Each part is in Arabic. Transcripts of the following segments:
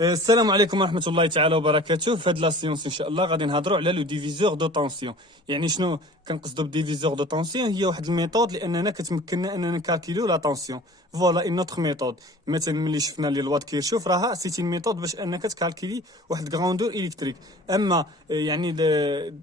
السلام عليكم ورحمة الله تعالى وبركاته. في هاد لا سيونس ان شاء الله غادي نهضروا على لو ديفيزور دو طونسيون. يعني شنو كنقصدوا بديفيزور دو طونسيون؟ هي واحد الميثود لاننا كتمكننا اننا نكالكيليو لا طونسيون. فوالا اون اوتر ميثود. مثلا ملي شفنا لي الواد كيرشوف راها سيتي ميثود باش انك تكالكيلي واحد غراندور الكتريك. اما يعني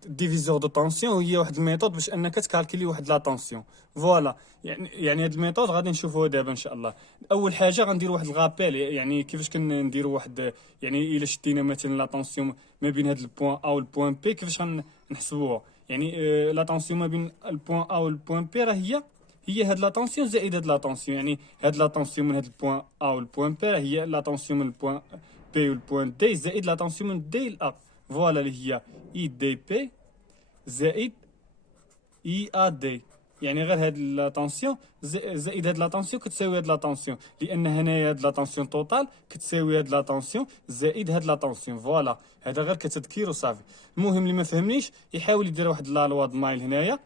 ديفيزور دو طونسيون هي واحد الميثود باش انك تكالكيلي واحد لا طونسيون. فوالا يعني هاد الميثود غادي نشوفوها دابا ان شاء الله. اول حاجه غنديروا واحد الغابيل، يعني كيفاش كنديروا واحد، يعني الا شدينا مثلا لا طونسيون ما بين هاد البوان ا والبوان بي كيفاش غنحسبوها. يعني لا طونسيون ما بين البوان ا والبوان بي راه هي هاد لا طونسيون زائد هاد لا طونسيون. يعني هاد لا طونسيون من هاد البوان ا والبوان بي راه هي لا طونسيون من البوان بي والبوان دي زائد لا طونسيون من دي ل ا. فوالا اللي هي اي دي بي زائد اي ا دي. يعني غير هاد لا طونسيون زائد هاد لا طونسيون كتساوي هاد لا طونسيون، لان هنايا هاد لا طونسيون توتال كتساوي هاد لا طونسيون زائد هاد لا طونسيون. فوالا هذا غير كتذكير وصافي. المهم اللي ما فهمنيش يحاول يدير واحد لا لوا د مايل هنايا.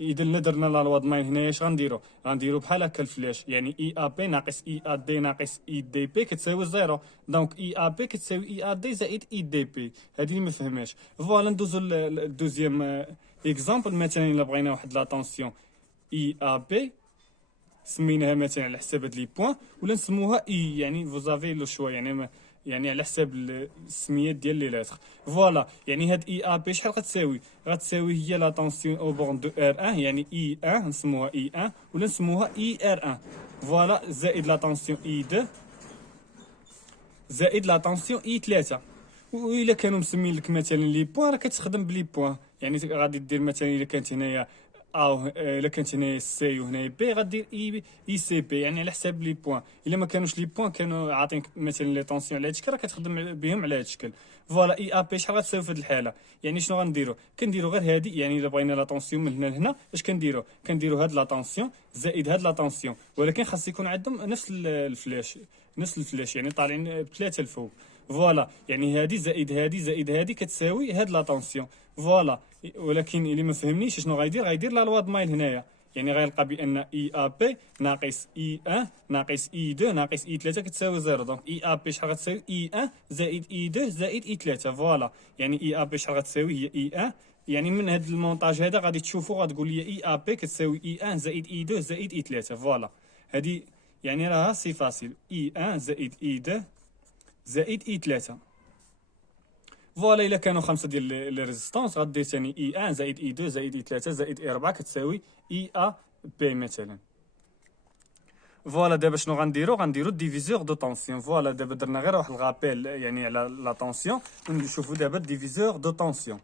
اذا درنا لا لوا د مايل هنايا اش غنديرو بحال هكا الفلاش. يعني اي ا بي ناقص اي ا دي ناقص اي دي بي كتساوي زيرو. دونك اي ا بي كتساوي اي ا دي زائد اي دي بي. هذه اللي ما فهمهاش. فوالا ندوزو للدوزيام اكزامبل. مثلا الا بغينا واحد لا طونسيون اي ا بي سميناها مثلا على حساب هاد لي بوين، ولا نسموها اي. يعني فوزافي لو شوا، يعني يعني على حساب السميات ديال لي لاتر. فوالا يعني هاد اي ا بي شحال غتساوي هي لا طونسيون او بورن دو ار 1، يعني اي 1 نسموها اي 1 ولا نسموها اي ار 1. فوالا زائد لا طونسيون اي 2 زائد لا طونسيون اي 3. والا كانوا مسمين لك مثلا لي بوين راه كتخدم بلي بوين. يعني غادي دير مثلا الا كانت هنايا او الا كانت هنايا سي وهنايا بي غدير اي سي بي، يعني على حساب لي بوين. الا ما كانوش لي بوين كانوا عاطينك مثلا لي طونسيون على هاد الشكل راه كتخدم بهم على هاد الشكل. فوالا اي ا بي شحال غتساوي في هاد الحاله؟ يعني شنو كنديرو غير هادي. يعني الا بغينا لا طونسيون من هنا لهنا اش كنديرو هاد لا طونسيون زائد هاد لا طونسيون، ولكن خاص يكون عندهم نفس الفلاش يعني طالعين بثلاثه الفوق. فوالا يعني هادي زائد هادي زائد هادي كتساوي هاد لا طونسيون. فوالا ولكن اللي ما فهمنيش شنو غيدير لا لوا د مايل هنايا. يعني غيلقى بان اي ا بي ناقص اي 1 ناقص اي 2 ناقص اي 3 كتساوي زيرو. دونك اي ا بي شحال غتساوي؟ اي 1 زائد اي 2 زائد اي 3. فوالا يعني اي ا بي شحال غتساوي؟ هي اي 1. يعني من هذا المونتاج هذا غادي تشوفوا غتقول لي اي ا بي كتساوي اي 1 زائد اي 2 زائد اي 3. فوالا هذه يعني راها سي فاسيل. اي 1 زائد اي 2 زائد اي 3. فوالا الا كانوا خمسه ديال لي ريزيستونس غدير ثاني اي 1 زائد اي 2 زائد اي 3 زائد اي 4 كتساوي اي ا بي مثلا. فوالا دابا شنو غنديرو ديفيزور دو طونسيون. فوالا دابا درنا غير واحد الغابيل يعني على لا طونسيون، ونشوفوا دابا ديفيزور دو طونسيون.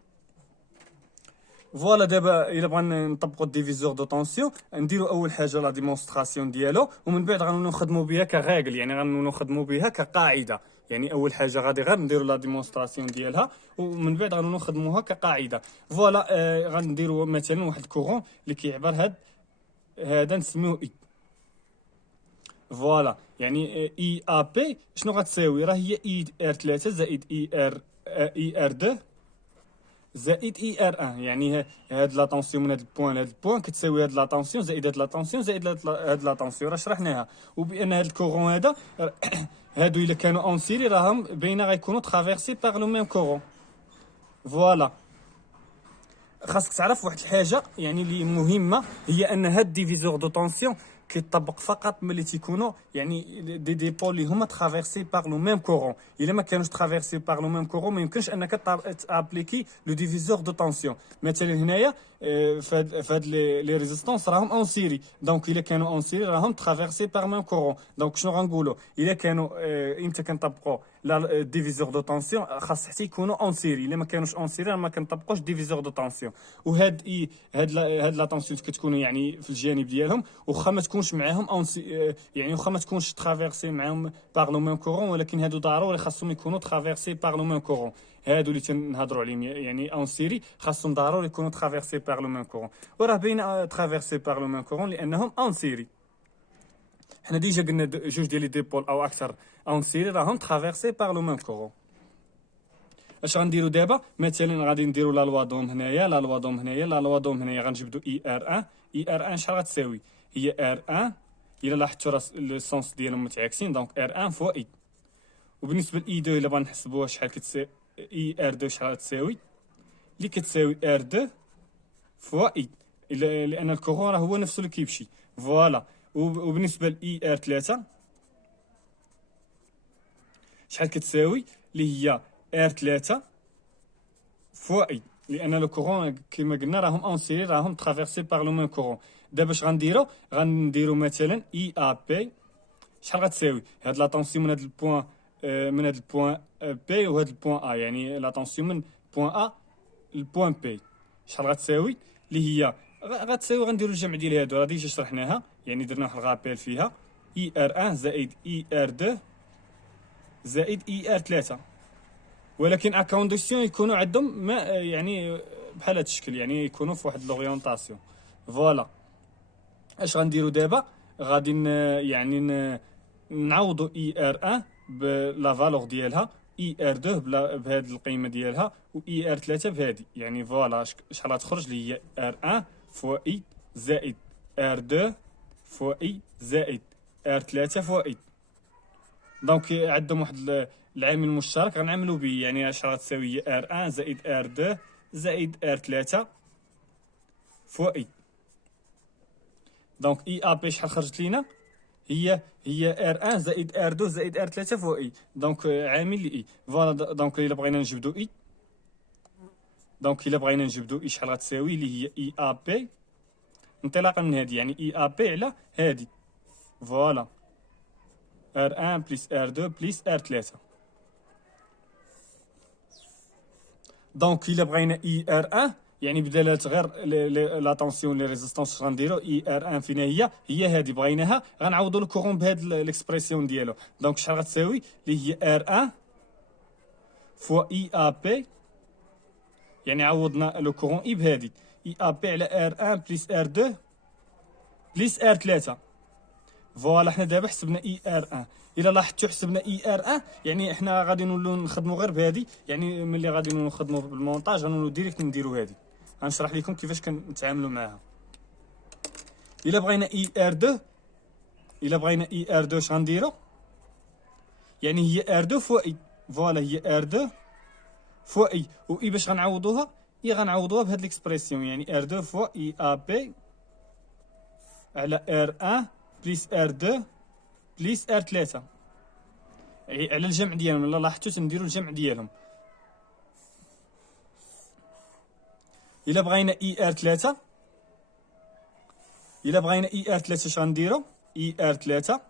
فوالا دابا الا بغينا نطبقوا الديفيزور دو طونسيون نديرو اول حاجه لا ديمونستراسيون ديالو، ومن بعد غنخدموا بها كغاغل، يعني غنخدموا بها كقاعده. يعني اول حاجه غادي غير نديرو لا ديمونستراسيون ديالها، ومن بعد غنخدموها كقاعده. فوالا غنديرو مثلا واحد كورون اللي كيعبر هذا نسميوه اي. فوالا يعني اي ا بي شنو غتساوي؟ راه هي اي ار 3 زائد اي ار 2 زائد اي ار 1. يعني هاد لا طونسيون من هاد البوان لهاد البوان كتساوي هاد لا طونسيون زائد هاد لا طونسيون زائد هاد لا طونسيون. راه شرحناها. وبان هاد الكورون هذا هادو الا كانوا اون سيري راهم بينا غيكونوا ترافيرسي باغ لو ميم كورون. فوالا خاصك تعرف واحد الحاجه يعني اللي مهمه، هي ان هاد ديفيزور دو طونسيون كيطبق فقط ملي تيكونوا يعني دي بول اللي هما ترافيرسي باغ لو ميم كورون. الا ما كانوش ترافيرسي باغ لو ميم كورون ما يمكنش انك تابليكي لو ديفيزور دو طونسيون. مثلا هنايا فهاد لي ريزيستونس راهم اون سيري. دونك الا كانوا اون سيري راهم ترافيرسي باغ ميم كورون. دونك شنو غنقولوا؟ الا كانوا امتى كنطبقوا لا ديفيزور دو طونسيون خاص حتى يكونوا اون سيري. الا ما كانوش اون سيري ما كنطبقوش ديفيزور دو طونسيون. وهاد هاد لا طونسيون كتكون يعني في الجانب ديالهم، واخا ما تكونش معاهم اون يعني واخا ما تكونش ترافيرسي معاهم باغ لو ميم كورون، ولكن هادو ضروري خاصهم يكونوا ترافيرسي باغ لو ميم كورون. هادو اللي تنهضروا عليهم يعني اون سيري خاصهم ضروري يكونوا ترافيرسي باغ لو ميم كورون. وراه باين ترافيرسي باغ لو ميم كورون لانهم اون سيري. حنا ديجا قلنا جوج ديال لي ديبول او اكثر اون سيري راهم ترافيرسي باغ لو ميم كورون. اش غنديرو دابا؟ مثلا غادي نديرو لا لوا دوم هنايا، لا لوا دوم هنايا، لا لوا دوم هنايا. غنجبدو اي ار 1. اي ار 1 شحال غتساوي؟ هي ار 1 الا لاحظتوا راه لو سونس ديالهم متعاكسين، دونك ار 1 فوا اي. وبالنسبه لاي 2 الا بغا نحسبوها شحال كتساوي اي ار 2 شحال غتساوي اللي كتساوي ار 2 فوا اي، لان الكورون راه هو نفسه اللي كيمشي. فوالا. وبالنسبه لاي ار 3 شحال كتساوي اللي هي ار 3 فوا اي، لان لو كورون كما قلنا راهم اون سيري، راهم ترافيرسي باغ لو ميم كورون. دابا اش غنديرو مثلا اي ا بي شحال غتساوي هاد لا طونسيون من هاد البوان، من هاد البوان بي وهاد البوان ا، يعني لا طونسيون من بوان ا البوان بي شحال غتساوي اللي هي غتساوي. غنديرو الجمع ديال هادو، راه ديجا شرحناها، يعني درنا واحد الغابيل فيها اي ار 1 زائد اي ار 2 زائد اي ار 3، ولكن ا كونديسيون يكونوا عندهم ما يعني بحال هاد الشكل، يعني يكونوا في واحد لوريونطاسيون. فوالا. اش غنديرو دابا؟ غادي يعني نعوضو اي ار 1 بلا فالور ديالها، اي ار 2 بهاد القيمه ديالها، و اي ار 3 بهادي. يعني فوالا شحال غتخرج لي هي ار 1 فوا اي زائد ار 2 فوا اي زائد ار 3 فوا اي. دونك عندهم واحد العامل مشترك غنعملو به، يعني شحال غتساوي هي ار 1 زائد ار 2 زائد ار 3 فوا اي. دونك اي ا بي شحال خرجت لينا؟ هي ار 1 زائد ار 2 زائد ار 3 فوا اي، دونك عامل لي اي. فوالا. دونك الا بغينا نجبدو اي، شحال غتساوي اللي هي اي ا بي انطلاقا من هادي، يعني اي ا بي على هادي. فوالا. ار 1 بليس ار 2 بليس ار 3. دونك الا بغينا اي ار 1 يعني بدلاله غير لا طونسيون لي ريزيستونس غنديرو اي ار 1 فينا هي هادي بغيناها، غنعوضو الكورون بهاد ليكسبرسيون ديالو. دونك شحال غتساوي اللي هي ار 1 فوا اي ا بي، يعني عوضنا لو كورون اي بهادي اي ا بي على ار 1 بليس ار 2 بليس ار 3. فوالا. حنا دابا حسبنا اي ار 1. الا لاحظتوا حسبنا اي ار 1 يعني حنا غادي نولوا نخدموا غير بهادي، يعني ملي غادي نخدموا بالمونتاج غنولوا ديريكت نديروا هادي. غنشرح لكم كيفاش كنتعاملوا معاها. الا بغينا اي ار 2 اش غنديروا؟ يعني هي ار 2 فوا اي. فوالا. هي ار 2 فوا اي، و اي باش غنعوضوها؟ غنعوضوها بهاد ليكسبرسيون، يعني ار 2 فوا اي ا بي على ار 1 بليس ار 2 بليس ار 3، على الجمع ديالهم. الا لاحظتوا تنديروا الجمع ديالهم. الا بغينا اي ار 3 اش غنديروا؟ اي ار 3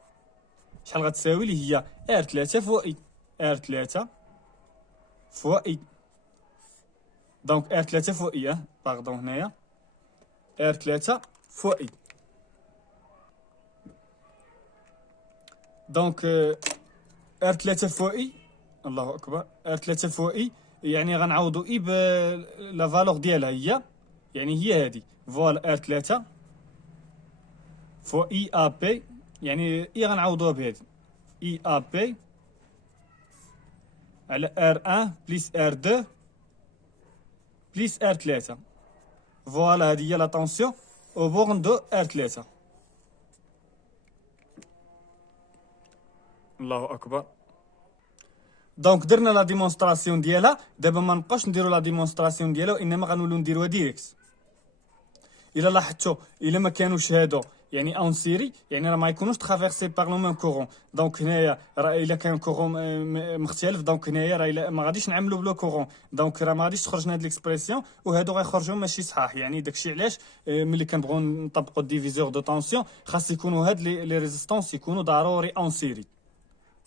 شحال غتساوي اللي هي ار 3 فوا اي، ار 3 فوا اي. دونك ار 3 فوا اي، باردون هنايا ار 3 فوا اي. دونك ار 3 فوا اي، الله اكبر، ار 3 فوا اي يعني غنعوضو اي بلا فالور ديالها هي هادي. فوالا. ار 3 فوا اي ا بي، يعني اي غنعوضوها بهادي اي ا بي على ار 1 بليس ار 2 بليس ار 3. فوالا. هادي هي لا طونسيون او بورن دو ار 3. الله اكبر. دونك درنا لا ديمونستراسيون ديالها. دابا ما نبقاوش نديرو لا ديمونستراسيون ديالها، وانما غنولو نديروها ديريكت. الا لاحظتوا الا ما كانوش هادو يعني اون سيري، يعني راه ما يكونوش ترافيرسي باغ لو ميم كورون. دونك هنايا راه الا كان كورون مختلف، دونك هنايا راه ما غاديش نعملو بلو كورون، دونك راه ما غاديش تخرج هاد ليكسبرسيون، وهادو غيخرجوا ماشي صحاح. يعني داكشي علاش ملي كنبغيو نطبقوا ديفيزور دو طونسيون خاص يكونوا هاد لي ريزيستونس يكونوا ضروري اون سيري،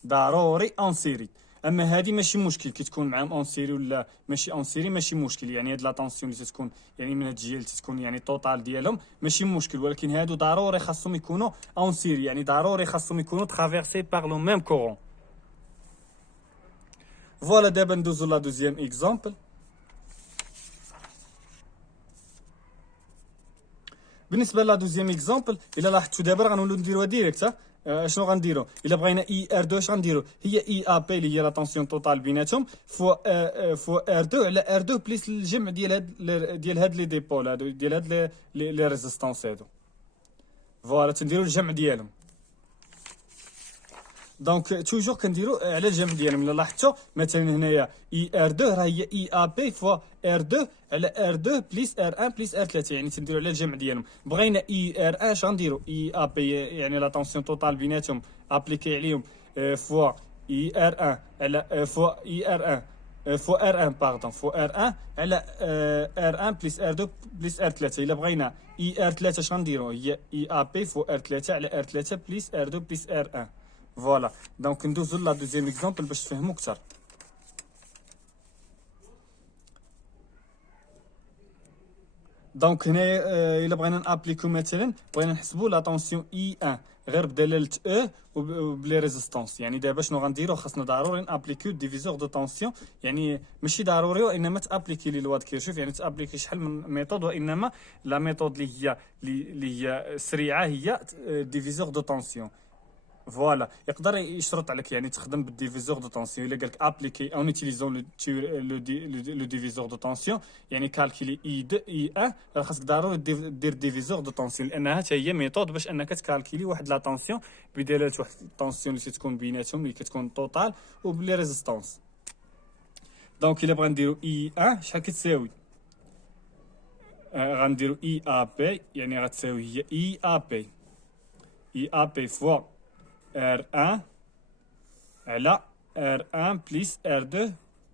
ضروري اون سيري. اما هذه ماشي مشكل كي تكون معاهم اون سيري ولا ماشي اون سيري، ماشي مشكل. يعني هاد لا طونسيون اللي تكون يعني من هاد الجيل تكون يعني توتال ديالهم ماشي مشكل، ولكن هادو ضروري خاصهم يكونوا اون سيري، يعني ضروري خاصهم يكونوا ترافيرسي باغ لو ميم كورون. فوالا. دابا ندوزو لا دوزيام اكزامبل. بالنسبه لا دوزيام اكزامبل الا لاحظتوا دابا غنولوا نديروها ديريكت. شنو غنديروا؟ الا بغينا اي ار 2 اش غنديروا؟ هي اي ا بي اللي هي لا طونسيون توتال بيناتهم فوا ار 2 على ار 2 بليس الجمع ديال هاد لي ديبول هادو، ديال هاد لي ريزيستونس هادو. فوالا. تنديروا الجمع ديالهم. دونك توجور كنديرو على الجمع ديالهم. الا لاحظتوا مثلا هنايا اي ار 2 راه هي اي ا بي فوا ار 2 على ار 2 بليس ار 1 بليس ار 3، يعني تنديرو على الجمع ديالهم. بغينا اي ار 1 اش غنديرو اي ا بي يعني لا طونسيون توتال بيناتهم ابليكي عليهم فوا اي ار 1 على فوا اي ار 1 فوا ار 1 باردون فوا ار 1 على ار 1 بليس ار 2 بليس ار 3. الا بغينا اي ار 3 اش غنديرو هي اي ا بي فوا ار 3 على ار 3 بليس ار 2 بليس ار 1. فوالا دونك ندوزو لا دوزيام اكزومبل باش تفهمو اكثر. دونك هنايا الا بغينا نابليكو مثلا بغينا نحسبوا لا طونسيون اي 1 غير بدلاله او وبلي ريزيستونس. يعني دابا شنو غنديرو؟ خاصنا ضروري نابليكيو ديفيزور دو طونسيون، يعني ماشي ضروري وانما تابليكي لي لوا كيرشوف، يعني تابليكي شحال من ميثود، وانما لا ميثود اللي هي سريعه هي ديفيزور دو طونسيون. فوالا يقدر يشرط عليك يعني تخدم بالديفيزور دو طونسيون. الا قالك ابليكي اون يوتيليزون لو ديفيزور دو طونسيون يعني كالكولي اي 2 اي 1 راه خاصك ضروري دير ديفيزور دو طونسيون، لانها حتى هي ميثود باش انك تكالكولي واحد لا طونسيون بدلاله واحد الطونسيون اللي تكون بيناتهم اللي كتكون توتال وبلي ريزيستونس. دونك الا بغا نديرو اي 1 شحال كتساوي؟ غنديرو اي ا بي يعني غتساوي هي اي ا بي فوا R1 على R1 بليس R2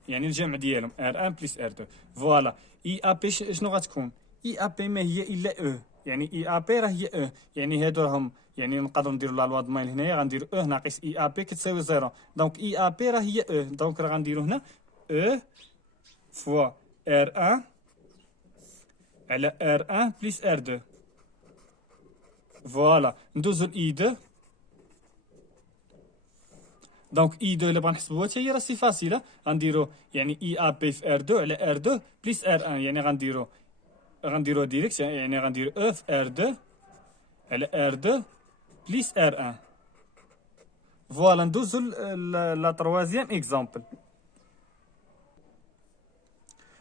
يعني الجمع ديالهم R1 بليس R2. فوالا اي ا بي شنو غتكون؟ اي ا بي ما هي الا او، يعني اي ا بي راه هي او، يعني هادو راهم يعني نقدروا نديروا لا لوا دمايل هنايا غنديروا او ناقص اي ا بي كتساوي 0. دونك اي ا بي راه هي او، دونك راه غنديروا هنا او فوا R1 على R1 بليس R2. فوالا ندوزو لاي 2. دونك اي 2 الا بغا نحسبوها حتى هي راه سي فاسيله، غنديرو يعني اي ا بي في ار 2 على ار 2 بليس ار 1، يعني غنديروها ديريكت، يعني غنديرو او في ار 2 على ار 2 بليس ار 1. فوالا ندوزو لا تروازيام اكزامبل.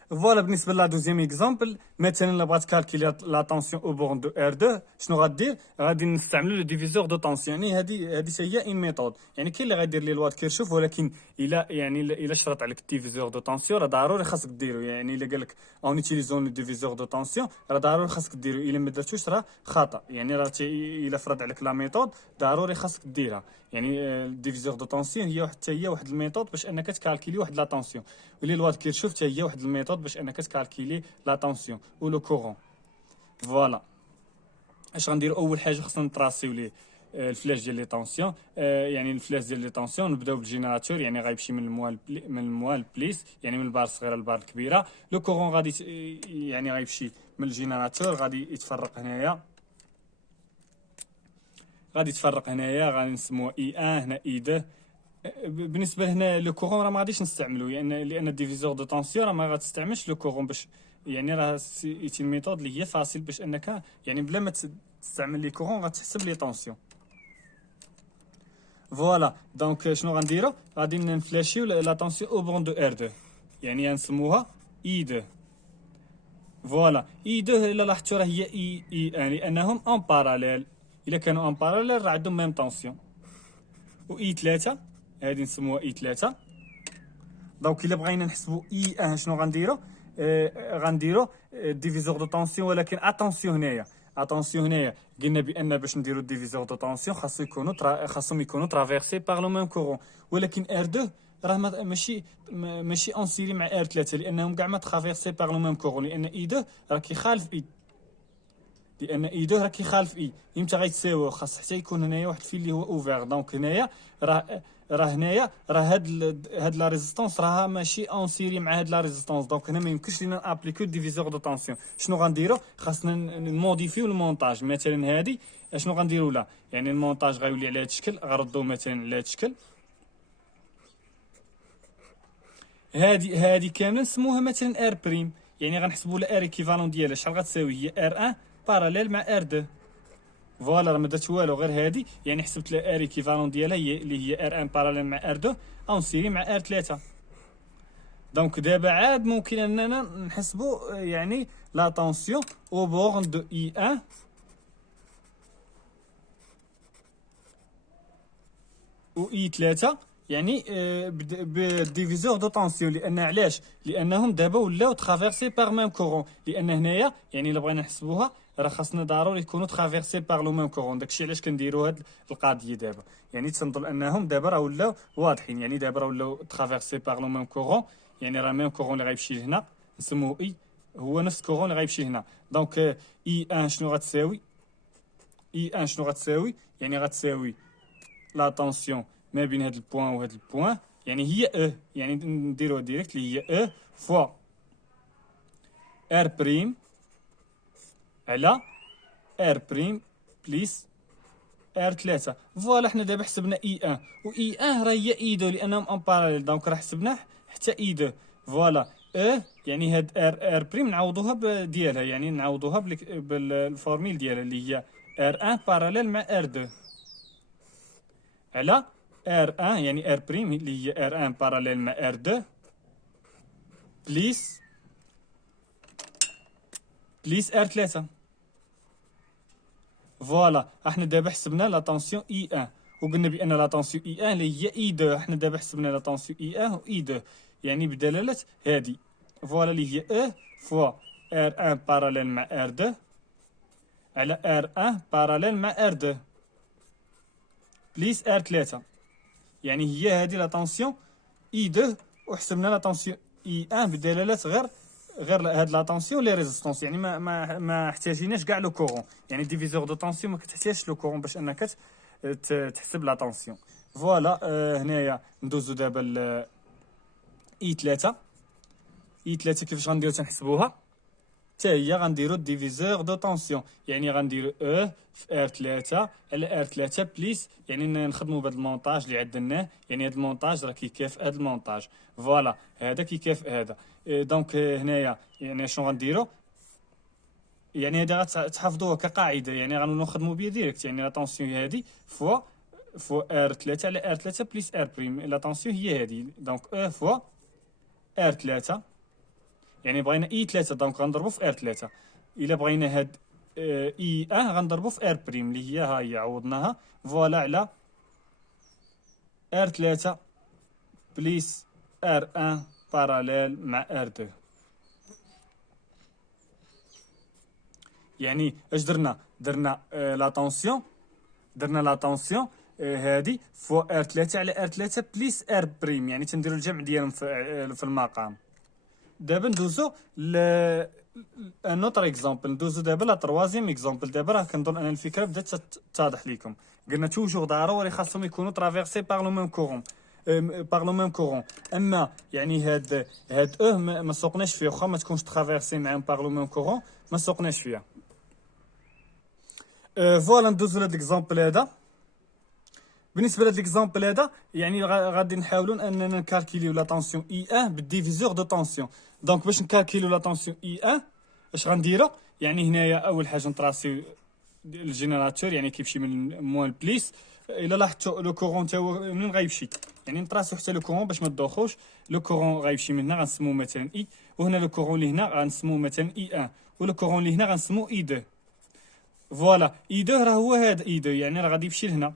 فوالا بالنسبه لا دوزيام اكزامبل مثلا الا بغات كالكولي لا طونسيون او بورن دو ار 2 شنو غدير؟ غادي نستعملوا لو ديفيزور دو طونسيون. يعني هذه هي اون ميثود، يعني كاين اللي غيدير لي لوا كيرشوف، ولكن الا شرط عليك الديفيزور دو طونسيون راه ضروري خاصك ديرو. يعني الا قال لك اون يوتيليزون لو ديفيزور دو طونسيون راه ضروري خاصك ديرو، الا ما درتوش راه خطا. يعني راه الا فرض عليك لا ميثود ضروري خاصك ديرها. يعني الديفيزور دو طونسيون هي حتى هي واحد الميثود باش انك تكالكولي واحد لا طونسيون، ولي لوا كيرشوف حتى هي واحد الميثود باش انك تكالكولي لا طونسيون و لو كورون. فوالا اش غنديروا؟ اول حاجه خصنا نطراسيو ليه الفلاش ديال لي طونسيون. يعني الفلاش ديال لي طونسيون نبداو بالجينيراتور، يعني غيمشي من الموال بليس يعني من البار الصغيره للبار الكبيره. لو كورون غادي يعني غيمشي من الجينيراتور غادي يتفرق هنايا، غادي نسموه اي 1 هنا اي 2. بالنسبه هنا لو كورون راه ما غاديش نستعملو، لان الديفيزور دو طونسيون راه ما غاتستعملش لو كورون باش يعني راه سيتي ميثود اللي هي فاسيل باش انك يعني بلا ما تستعمل لي كورون غتحسب لي طونسيون. فوالا دونك شنو غنديرو؟ غادي نفلاشيو لا طونسيون او بون دو ار 2 يعني غنسموها اي 2. فوالا اي 2 الا لاحظتوا راه هي اي 1 لانهم اون باراليل، الا كانوا اون باراليل راه عندهم ميم طونسيون. و اي 3 هادي نسموها اي 3. دونك الا بغينا نحسبوا اي 1 شنو غنديرو؟ غنديرو ديفيزور دو طونسيون، ولكن اتونسيون هنايا قلنا بان باش نديرو ديفيزور دو طونسيون خاصهم يكونوا ترافيرسي بار لو ميم كورون، ولكن ار 2 راه ماشي اون سيري مع ار 3 لانهم كاع ما ترافيرسي بار لو ميم كورون، لان اي 2 راه كيخالف اي امتى غيتساويو؟ خاص حتى يكون هنايا واحد الفيل اللي هو اوفير. دونك هنايا هنايا هاد لا ريزيستونس راها ماشي اون سيري مع هاد لا ريزيستونس. دونك هنا ما يمكنش لينا ابليكو ديفيزور دو طونسيون. شنو غنديرو؟ خاصنا نموديفيو المونتاج. مثلا هادي شنو غنديرو لها؟ يعني المونتاج غيولي على هاد الشكل، غردو مثلا على هاد الشكل. هادي كامله نسموها مثلا ار بريم، يعني غنحسبوا لا ار ايكيفالون ديالها شحال غتساوي؟ هي ار 1 باراليل مع ار 2. فوالا راه ما درت والو غير هادي، يعني حسبت لا ار ايكيفالون ديالها هي ار 1 باراليل مع ار 2 اون سيري مع ار 3. دونك دابا عاد ممكن اننا نحسبوا يعني لا طونسيون او بورن دو اي 1 و و اي 3 يعني بالديفيزور دو طونسيون. لان علاش؟ لانهم دابا ولاو ترافيرسي باغ ميم كورون. لان هنايا يعني الا بغينا نحسبوها راه خاصنا ضروري يكونوا ترافيرسي باغ لو ميم كورون. داكشي علاش كنديروا هاد القضيه دابا. يعني تنظن انهم دابا راه ولاو واضحين. يعني دابا راه ولاو ترافيرسي باغ لو ميم كورون. يعني راه ميم كورون اللي غيمشي لهنا نسموه اي هو نفس كورون اللي غيمشي هنا. دونك اي 1 شنو غتساوي؟ اي 1 شنو غتساوي؟ يعني غتساوي لا طونسيون ما بين هاد البوان وهاد البوان. يعني هي او، يعني نديروها ديريكت اللي هي او فوا ار بريم على ار بريم بليس ار 3. فوالا حنا دابا حسبنا اي 1 و اي 1 راه هي اي 2 لانهم ان باراليل. دونك راه حسبناه حتى اي 2. فوالا او يعني هاد ار بريم نعوضوها ديالها، يعني نعوضوها بالفورميل ديالها اللي هي ار 1 باراليل مع ار 2 على ار 1 يعني ار بريم اللي هي ار 1 باراليل مع ار 2 بليس ار 3. فوالا احنا دابا حسبنا لا طونسيون اي 1 وقلنا بان لا طونسيون اي 1 اللي هي اي 2. احنا دابا حسبنا لا طونسيون اي 1 و اي 2 يعني بدلاله هادي. فوالا اللي هي او فوا ار 1 باراليل مع ار 2 على ار 1 باراليل مع ار 2 بليس ار 3. يعني هي هادي لا طونسيون اي 2 وحسبنا لا طونسيون اي 1 بدلاله غير هاد لا طونسيون لي ريزيستونس. يعني ما احتاجيناش كاع لو كورون. يعني ديفيزور دو طونسيون ما كتحتاجش لو كورون باش انك تحسب لا طونسيون. فوالا هنايا ندوزو دابا ل اي 3. اي 3 كيفاش غنديرو تنحسبوها؟ حتى هي غنديرو ديفيزور دو طونسيون. يعني غنديرو او في ار 3 على ار 3 بليس يعني نخدمو بهاد المونطاج اللي عدلناه. يعني هاد المونطاج راه كيكافئ هاد المونطاج. فوالا هذا كيكافئ هذا. دونك هنايا يعني شنو غنديرو؟ يعني هذا غتحفظوها كقاعده. يعني غنولو نخدمو بها ديريكت. يعني لا طونسيون هادي فوا ار 3 على ار 3 بليس ار بريم. لا طونسيون هي هادي. دونك او فوا ار 3 يعني بغينا اي 3 دونك غنضربو في ار 3. الا بغينا هاد اي 1 غنضربو في ار بريم اللي هي ها هي عوضناها. فوالا على ار 3 بليس ار 1 باراليل مع ار 2. يعني اش درنا لا طونسيون. درنا لا طونسيون هادي فوا ار 3 على ار 3 بليس ار بريم. يعني تنديرو الجمع ديالهم في المقام. دابا ندوزو ل ان اوتر اكزومبل. ندوزو دابا لا تروازيام اكزومبل. دابا راه كنظن ان الفكره بدات تتضح لكم. قلنا توجور ضروري خاصهم يكونوا ترافيرسي باغ لو ميم كورون. باغ لو ميم كورون. اما يعني هاد ما سوقناش فيها. واخا ما تكونش ترافيرسي معاهم باغ لو ميم كورون ما سوقناش فيها. فوالا ندوزو لهاد الاكزومبل هذا. بالنسبه لهاد ليكزامبل هذا يعني غادي نحاولوا اننا نكالكيليو لا طونسيون اي 1 بالديفيزور دو طونسيون. دونك باش نكالكيليو لا طونسيون اي 1 اش غنديرو؟ يعني هنايا اول حاجه نطراسيو الجينيراتور يعني كيمشي من موان بليس. الا لاحظتوا لو كورون تا هو منين غيمشي؟ يعني نطراسيو حتى لو كورون باش ما تدوخوش. لو كورون غيمشي من هنا غنسموه مثلا اي، وهنا لو كورون اللي هنا غنسموه مثلا اي 1، ولو كورون اللي هنا غنسموه اي 2. فوالا اي 2 راه هو هذا اي 2 يعني راه غادي يمشي لهنا.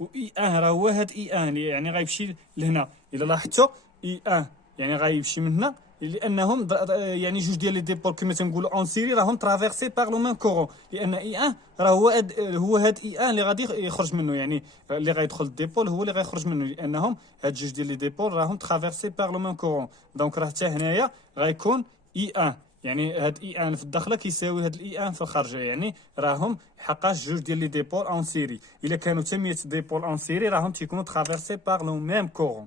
و اي 1 راه هو هاد اي 1 يعني غيمشي لهنا. الا لاحظتوا اي 1 يعني غيمشي من هنا لانهم يعني جوج ديال لي ديبول كما تنقولوا اون سيري راهم ترافيرسي باغ لو ميم كورون. لان اي 1 راه هو هاد اي 1 اللي غادي يخرج منه. يعني اللي غيدخل الديبول هو اللي غيخرج منه لانهم هاد جوج ديال لي ديبول راهم ترافيرسي باغ لو ميم كورون. دونك راه حتى هنايا غيكون اي 1 يعني هاد اي 1 في الداخله كيساوي هاد الاي 1 في الخارجه. يعني راهم حقاش جوج ديال لي ديبول اون سيري. الا كانوا 8 ديبول اون سيري راهم تيكونوا ترافيرسي باغ لو ميم كورون.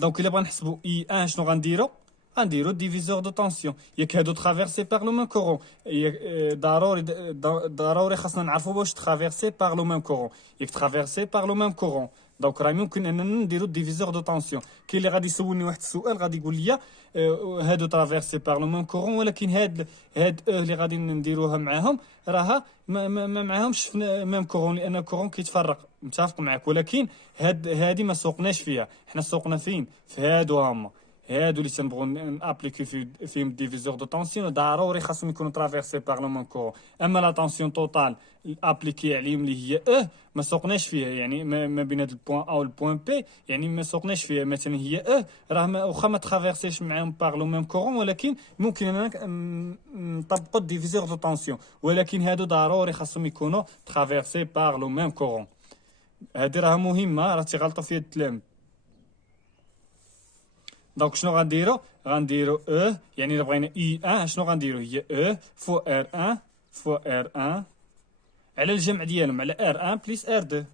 دونك الا بغا نحسبوا اي 1 شنو غنديرو ديفيزور دو طونسيون. ياك هادو ترافيرسي باغ لو ميم كورون ضروري خاصنا نعرفوا واش ترافيرسي باغ لو ميم كورون. ياك ترافيرسي باغ لو ميم كورون دونك راه ممكن اننا نديرو ديفيزور دو طونسيون. كاين اللي غادي يسولني واحد السؤال غادي يقول لي هادو ترافيرسي باغ لو ميم كورون ولكن هاد اللي غادي نديروها معاهم راها ما معاهمش في ميم كورون لان الكورون كيتفرق. متفق معك ولكن هادي ما سوقناش فيها. حنا سوقنا فين؟ في هادو هما. هادو اللي تنبغوا نابليكي فيهم ديفيزور دو طونسيون ضروري خاصهم يكونوا ترافيرسي باغ لو ميم كورون. اما لا طونسيون توتال ابليكي عليهم اللي هي ما سوقناش فيها، يعني ما بين هاد البوان او البوان بي، يعني ما سوقناش فيها. مثلا هي راه واخا ما ترافيرسيش معاهم باغ لو ميم كورون، ولكن ممكن اننا نطبقوا ديفيزور دو طونسيون، ولكن هادو ضروري خاصهم يكونوا ترافيرسي باغ لو ميم كورون. هادي راه مهمه، راه تيغلطوا فيها التلاميذ. دونك شنو غنديرو يعني الا بغينا اي 1 شنو غنديرو هي فوا ار 1 فوا ار 1 على الجمع ديالهم على ار 1 بليس ار 2.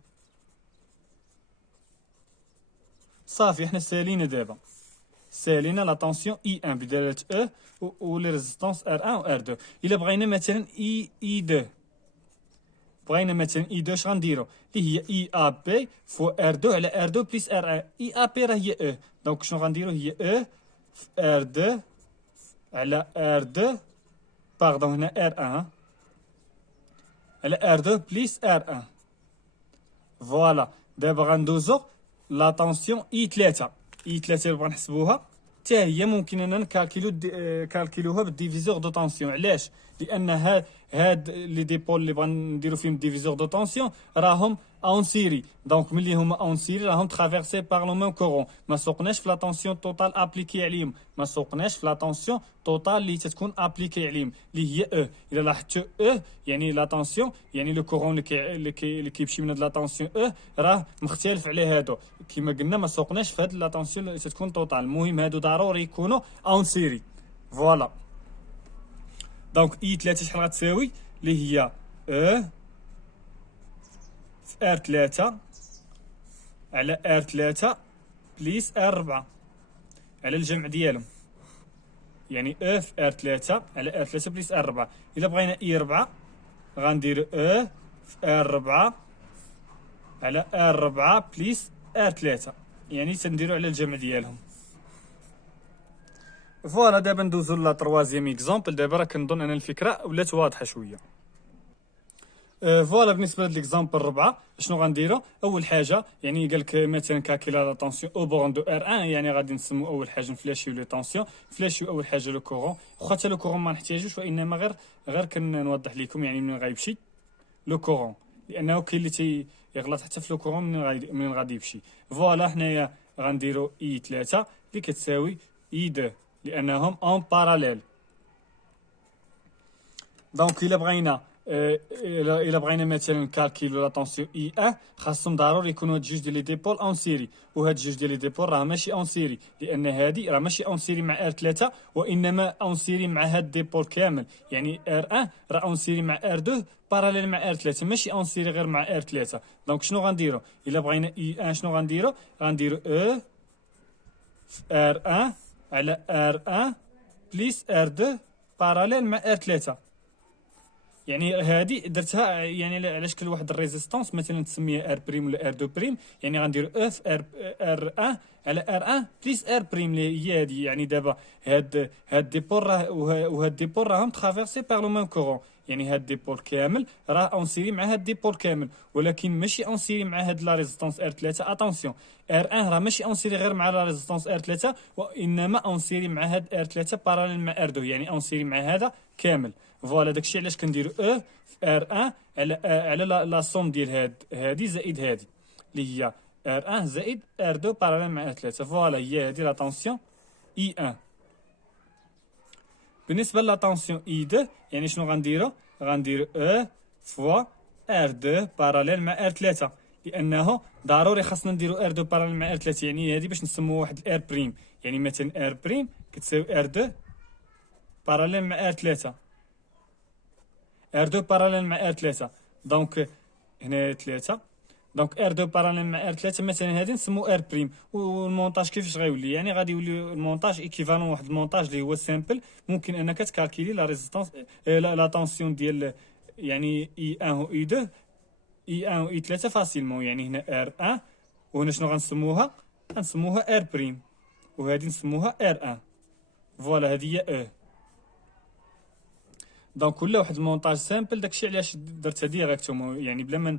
صافي حنا سالينا دابا، سالينا لا طونسيون اي 1 بدلاله و لي ريزيستونس ار 1 و ار 2. الا بغينا مثلا اي 2، بغينا مثلا اي 2 اش غنديرو اللي هي اي ا بي فوا ار 2 على ار 2 بليس ار 1. اي ا بي راه هي دونك شنو غنديرو هي في ار 2 على ار 2 باردون هنا ار 1 على ار 2 بليس ار 1. فوالا دابا غندوزو لا طونسيون اي 3. اي 3 اللي بغا نحسبوها حتى هي ممكن اننا كالكيلوها بالديفيزور دو طونسيون. علاش؟ لان هاد لي ديبول اللي بغا نديرو فيهم ديفيزور دو طونسيون راهم اون سيري، دونك ملي هما اون سيري راهم ترافيرسي باغ لو ميم كورون. ما سوقناش في لا طونسيون توتال ابليكي عليهم، ما سوقناش في لا طونسيون توتال اللي تتكون ابليكي عليهم اللي هي الا لاحظتوا يعني لا طونسيون، يعني لو كورون اللي كيمشي من هاد لا طونسيون راه مختلف على هادو. كما قلنا ما سوقناش في هاد لا طونسيون اللي تتكون توتال. المهم هادو ضروري يكونوا اون سيري. فوالا دونك اي 3 شحال غتساوي اللي هي في ار 3 على ار 3 بليس ار 4 على الجمع ديالهم، يعني في ار 3 على ار 3 بليس ار 4. الا بغينا اي 4 غندير في ار 4 على ار 4 بليس ار 3، يعني تنديرو على الجمع ديالهم. فوالا دابا ندوزو لا تروازيام اكزومبل. دابا راه كنظن ان الفكره ولات واضحه شويه. فوالا بالنسبه لهاد ليكزامبل 4 شنو غنديرو؟ اول حاجه يعني قال لك مثلا كالكيلا لا طونسيون او بورون دو ار 1، يعني غادي نسمو اول حاجه نفلاشيو لي طونسيون. فلاشيو اول حاجه لو كورون، واخا حتى لو كورون ما نحتاجوش، وانما غير كنوضح لكم يعني منين غيمشي لو كورون، لانه كاين اللي يغلط حتى في لو كورون منين غادي يمشي. فوالا حنايا غنديرو اي 3 اللي كتساوي اي 2 لانهم اون باراليل. دونك الا بغينا مثلا كالكيلو لا طونسيون اي 1 خاصهم ضروري يكونوا هاد جوج ديال لي ديبول اون سيري، وهاد جوج ديال لي ديبول راه ماشي اون سيري، لان هادي راه ماشي اون سيري مع ار 3 وانما اون سيري مع هاد ديبول كامل. يعني ار 1 راه اون سيري مع ار 2 باراليل مع ار 3، ماشي اون سيري غير مع ار 3. دونك شنو غنديرو الا بغينا اي 1 شنو غنديرو في ار 1 على ار 1 بليس ار 2 باراليل مع ار 3. يعني هادي درتها يعني على شكل واحد الريزيستونس، مثلا تسميها ار بريم ولا ار 2 بريم، يعني غندير اف ار 1 على ار 1 بليس ار بريم اللي هي هادي. يعني دابا هاد ديبول راه وهاد ديبول راهم ترافيرسي بار لو ميم كورون، يعني هاد ديبول كامل راه اون سيري مع هاد ديبول كامل، ولكن ماشي اون سيري مع هاد لا ريزيستونس ار 3. اتونسيون ار 1 راه ماشي اون سيري غير مع لا ريزيستونس ار 3، وانما اون سيري مع هاد ار 3 باراليل مع ار 2، يعني اون سيري مع هذا كامل. فوالا داكشي علاش كنديرو في ار 1 على لا سوم ديال هادي زائد هادي اللي هي ار 1 زائد ار 2 باراليل مع ار 3. فوالا هي هادي لا طونسيون اي 1. بالنسبه لا طونسيون اي 2 يعني شنو غنديرو فوا ار 2 باراليل مع ار 3، لانه ضروري خاصنا نديرو ار 2 باراليل مع ار 3، يعني هادي باش نسمو واحد الار بريم. يعني مثلا ار بريم كتساوي ار 2 باراليل مع ار 3، ار 2 باراليل مع ار 3. دونك هنا 3، دونك ار 2 باراليل مع ار 3 مثلا هادي نسمو ار بريم. والمونتاج كيفاش غيولي؟ يعني غادي يولي المونتاج ايكيفالون واحد المونتاج اللي هو سامبل، ممكن انك تكالكيلي لا ريزيستونس لا طونسيون ديال يعني اي 1 و اي 2 اي 1 و اي 3 فاسيلمون. يعني هنا ار 1 وهنا شنو غنسموها ار بريم، وهادي نسموها ار 1. فوالا هادي هي دونك ولا واحد المونتاج سامبل. داكشي علاش درتها ديريكتومون، يعني بلا ما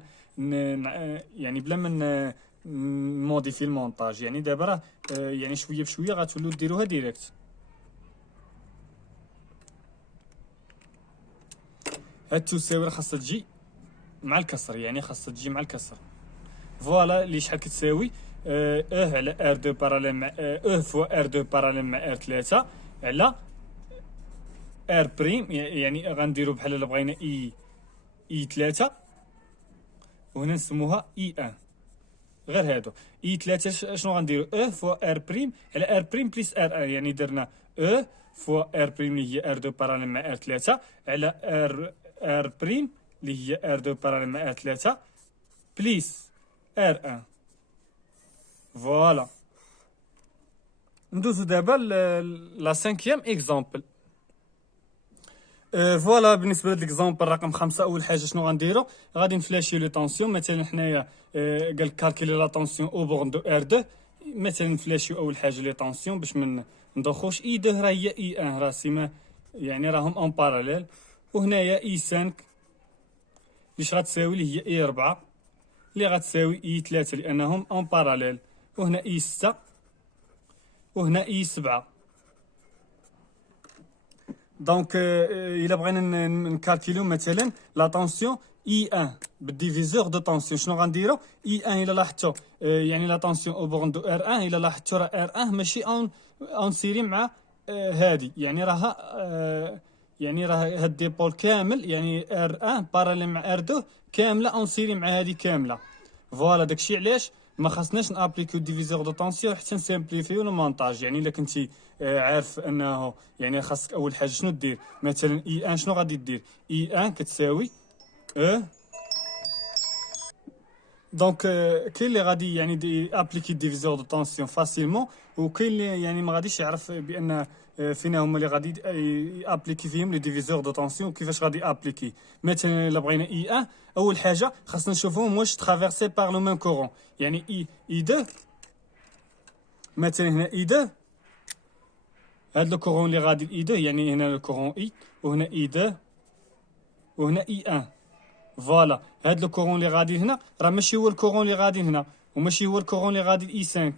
يعني بلا ما موديفي المونتاج. يعني دابا راه يعني شويه بشويه غتولوا ديروها ديريكت. هاد تساوي خاصها تجي مع الكسر، يعني خاصها تجي مع الكسر. فوالا اللي شحال كتساوي او على ار دو باراليل مع او فوا ار دو باراليل مع ار 3 على ار بريم. يعني غنديرو بحال الا بغينا اي 3 وهنا نسموها اي 1. غير هادو اي 3 شنو غنديرو او فوا ار بريم على ار بريم بليس ار 1. يعني درنا او فوا ار بريم اللي هي ار دو باراليل مع ار 3 على ار بريم اللي هي ار دو باراليل مع ار 3 بليس ار 1. فوالا ندوزو دابا لا 5 اكزامبل. فوالا بالنسبه للاكزامبل رقم 5، اول حاجه شنو غنديرو؟ غادي نفلاشيو لي طونسيون. مثلا حنايا قال كالكولي لا طونسيون او بورن دو ار 2. مثلا نفلاشيو اول حاجه لي طونسيون باش من ندوخوش اي 2 راه هي اي 1 راه سيما يعني راهم اون باراليل. وهنايا اي 5 اللي غتساوي اللي هي اي 4 اللي غتساوي اي 3 لانهم اون باراليل. وهنا اي 6 وهنا اي 7. دونك الا بغينا نكالكيلو مثلا لا طونسيون اي 1 بالديفيزور دو طونسيون شنو غنديرو؟ اي 1 الا لاحظتو يعني لا طونسيون او بورن دو ار 1 الا لاحظتو راه ار 1 ماشي اون سيري مع هادي. يعني راها يعني راه هاد ديبول كامل يعني ار 1 باراليل مع ار 2 كامله اون سيري مع هادي كامله. فوالا داكشي علاش ما خاصناش نابليكيو ديفيزور دو طونسيون حتى نسامبليفيو المونتاج. يعني الا كنتي عارف انه يعني خاصك اول حاجه شنو دير. مثلا اي 1 شنو غادي دير؟ اي 1 كتساوي او. دونك كاين اللي غادي يعني ابليكي ديفيزور دو طونسيون فاسيلمون، وكاين اللي يعني ما غاديش يعرف بان فينا هما اللي غادي ابليكي فيهم لي ديفيزور دو طونسيون وكيفاش غادي ابليكي. مثلا الا بغينا اي 1 اول حاجه خاصنا نشوفوهم واش ترافيرسي بار لو ميم كورون. يعني اي 2 مثلا هنا اي 2 هاد لو كورون اللي غادي اي 2 يعني هنا لو كورون اي وهنا اي 2 وهنا اي 1. فوالا هاد لو كورون اللي غادي هنا راه ماشي هو الكورون اللي غادي هنا، وماشي هو الكورون اللي غادي اي 5،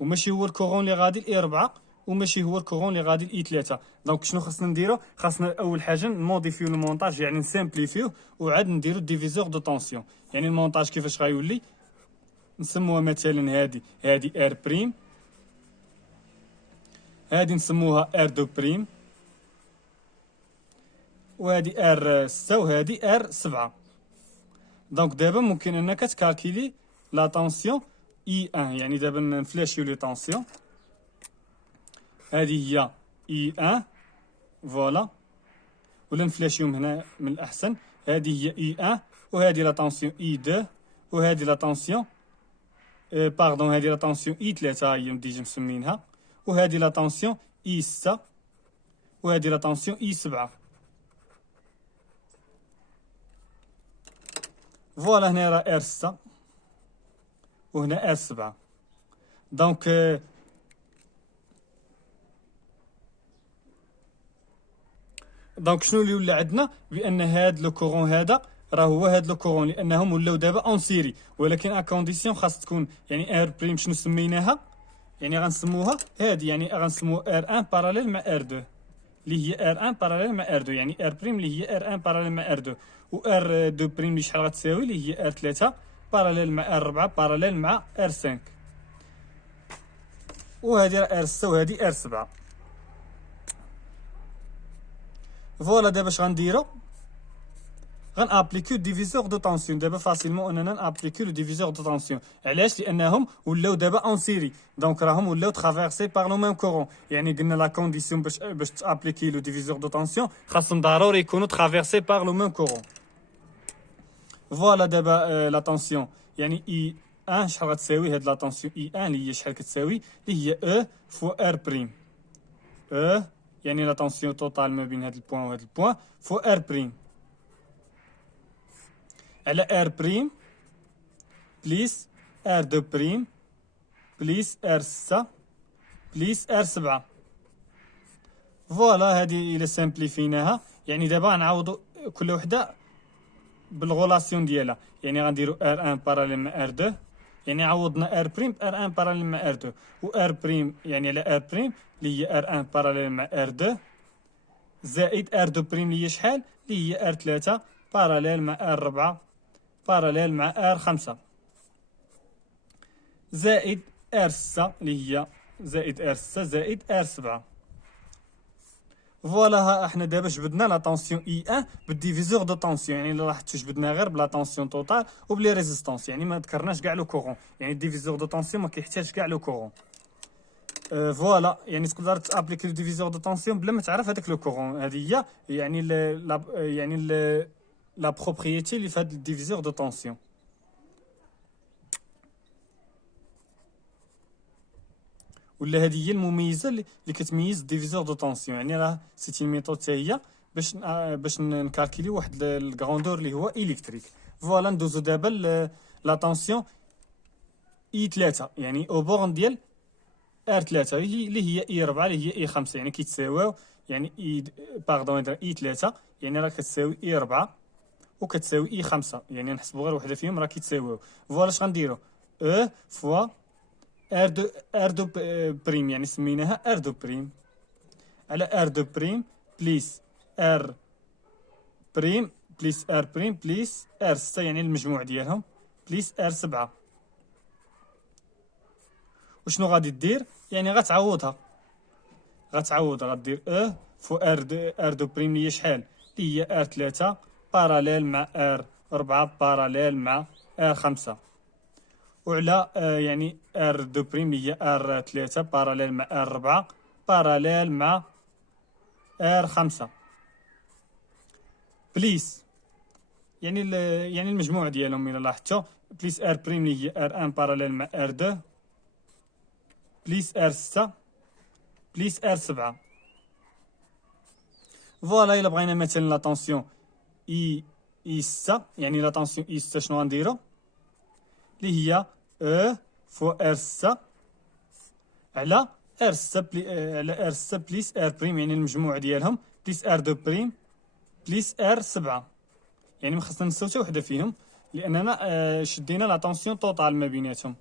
وماشي هو الكورون اللي غادي اي 4، وماشي هو الكورون اللي غادي اي 3. دونك شنو خاصنا نديرو؟ خاصنا اول حاجه نموديفيو المونتاج يعني نسامبليفيو وعاد نديرو ديفيزور دو طونسيون. يعني المونتاج كيفاش غيولي؟ نسموها مثلا هادي ار بريم، هادي نسموها ار دو بريم، وهادي ار 6 وهادي ار 7. دونك دابا ممكن انك تكالكيلي لا طونسيون اي 1. يعني دابا نفلاشيو لي طونسيون. هذه هي اي 1 فوالا، ولا نفلاشيوم هنا من الاحسن. هذه هي اي 1 وهذه لا طونسيون اي 2 وهذه لا طونسيون باردون هذه لا طونسيون اي 3 هي ديجا مسمينها، وهذه لا طونسيون اي 6 وهذه لا طونسيون اي 7. فوالا هنا راه ار 6 وهنا ار 7. دونك شنو اللي ولا عندنا؟ بان هاد لو كورون هذا راه هو هاد لو كورون لانهم ولاو دابا اون سيري، ولكن ا كونديسيون خاص تكون يعني ار بريم شنو سميناها؟ يعني غنسموها هادي يعني غنسمو ار 1 باراليل مع ار 2 اللي هي ار 1 باراليل مع ار 2. يعني ار بريم اللي هي ار 1 باراليل مع ار 2 و ار 2 بريم اللي شحال غتساوي اللي هي ار 3 باراليل مع ار 4 باراليل مع ار 5. وهذه ار 6 وهذه ار 7. فوالا دابا اش غنديرو؟ غنابليكيو ديفيزور دو طونسيون. دابا فاسيلمون اننا نابليكيو لو ديفيزور دو طونسيون. علاش؟ لانهم ولاو دابا اون سيري، دونك راهم ولاو ترافيرسي بار لو ميم كورون. يعني قلنا لا كونديسيون باش تابليكي لو ديفيزور دو طونسيون خاصهم ضروري يكونوا ترافيرسي بار لو ميم كورون. فوالا دابا لا طونسيون يعني اي 1 شحال غتساوي؟ هاد لا طونسيون اي 1 اللي هي شحال كتساوي؟ اللي هي او فوا ار بريم. او يعني لا طونسيون توتال ما بين هاد البوان وهاد البوان فوا ار بريم على ار بريم بليس ار 2 بريم بليس ار 6 بليس ار 7. فوالا هادي الى سامبليفيناها يعني دابا غنعوضو كل وحده بالغولاسيون ديالها. يعني غنديرو ار 1 باراليل مع ار 2 يعني عوضنا ار بريم ار ان باراليل مع ار 2، و ار بريم يعني على ار بريم اللي هي ار ان باراليل مع ار 2 زائد ار 2 بريم اللي هي شحال اللي هي ار 3 باراليل مع ار 4 باراليل مع ار 5 زائد ار 6 اللي هي زائد ار 6 زائد ار 7. فوالا ها احنا دابا جبدنا لا طونسيون اي 1 بالديفيزور دو طونسيون، يعني لاحظتوا جبدنا غير بلا طونسيون توتال وبلي ريزيستونس، يعني ما ذكرناش كاع لو كورون، يعني الديفيزور دو طونسيون ما كيحتاجش كاع لو كورون. فوالا يعني تقدر تابليكي لو ديفيزور دو طونسيون بلا ما تعرف هذاك لو كورون. هذه هي يعني لا بروبريتي اللي في هذا الديفيزور دو طونسيون. ولا هذه هي المميزه اللي كتميز ديفيزور دو طونسيون، يعني راه سيتي ميثود حتى هي باش نكالكيلي واحد الكراندور اللي هو الكتريك. فوالا ندوزو دابا لا طونسيون اي 3 يعني او بورن ديال ار 3 اللي هي اي 4 اللي هي اي 5، يعني كيتساواو يعني اي باردون اي 3 يعني راه كتساوي اي 4 وكتساوي اي 5، يعني نحسبوا غير وحده فيهم راه كيتساواو. فوالا اش غنديرو او فوا ار دو بريم يعني سميناها ار دو بريم على ار دو بريم بليس ار بريم بليس ار بريم بليس ار 6 يعني المجموع ديالهم بليس ار 7. وشنو غادي دير يعني غتعوضها غدير او فو ار دو بريم اللي هي شحال اللي هي ار 3 باراليل مع ار 4 باراليل مع ار 5 وعلى يعني ار دو بريم اللي هي ار 3 باراليل مع ار 4 باراليل مع ار 5 بليس يعني يعني المجموع ديالهم الى لاحظتوا بليس ار بريم اللي هي ار 1 باراليل مع ار 2 بليس ار 6 بليس ار 7. فوالا الا بغينا مثلا لا طونسيون اي 6 يعني لا طونسيون اي 6 شنو غنديرو اللي هي او فو ار 6 على ار 6 على ار 6 بليس ار بريم يعني المجموع ديالهم بليس ار 2 بريم بليس ار 7، يعني ما خصنا ننساو حتى وحده فيهم لاننا شدينا لا طونسيون توتال ما بيناتهم